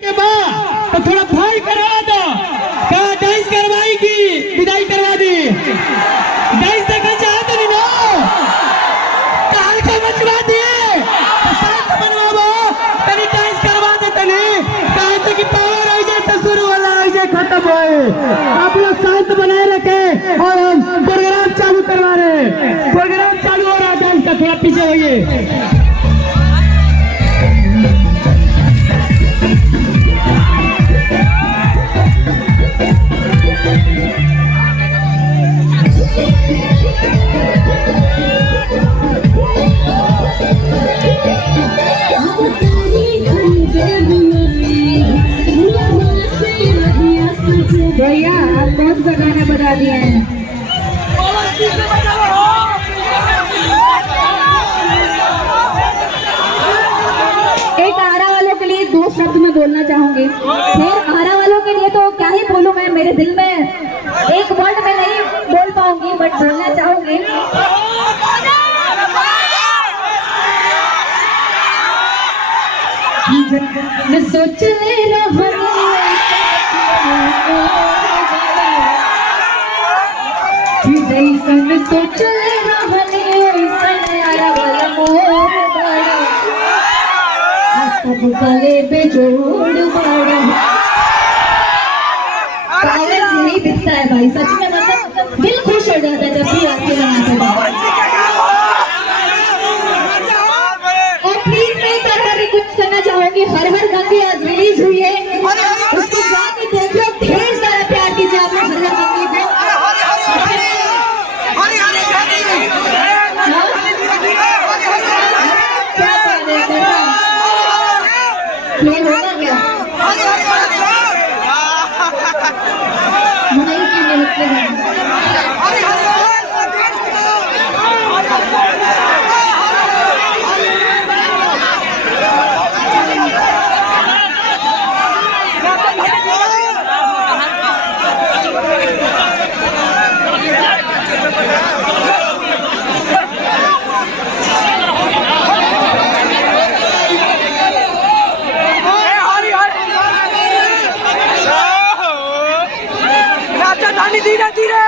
के बाद तो थोड़ा भाई करवा दो। कहा डांस करवाएगी, विदाई करवा दी। डांस देखना चाहते नहीं ना, काल के मचवा दिए तो साथ बनवाओ, तनी डांस करवा दे। तनी कहा से कि पावर ऐसे से शुरू होला ऐसे खत्म होए। आप लोग शांत बनाए रखे और हम प्रोग्राम चालू करवा रहे हैं। प्रोग्राम चालू हो रहा है, डांस का थोड़ा पीछे होइए। भैया आप बहुत सा गाना बजा दिए हैं। एक आरा वालों के लिए दो शब्द में बोलना चाहूंगी। फिर आरा वालों के लिए तो क्या ही बोलूं मैं, मेरे दिल में एक वर्ड में नहीं बोल पाऊंगी बट बोलना चाहूंगी। मैं सोच ले रहा जैसन सोच रहने वैसन आरा वाला मोर बड़ा, सब गले पे जोड़ बड़ा। पावर यही दिखता है भाई, सच में मतलब दिल खुश हो जाता है जब भी आपके गाना और प्लीज मैं एक तरह रिक्वेस्ट करना चाहूंगी, हर हर गंगे आज रिलीज हुई है, उसको जाके देखो, ढेर सारा प्यार कीजिए आप लोग हर हर गंगे को। प्ले होगा क्या? नहीं के लगते हैं। धीरे धीरे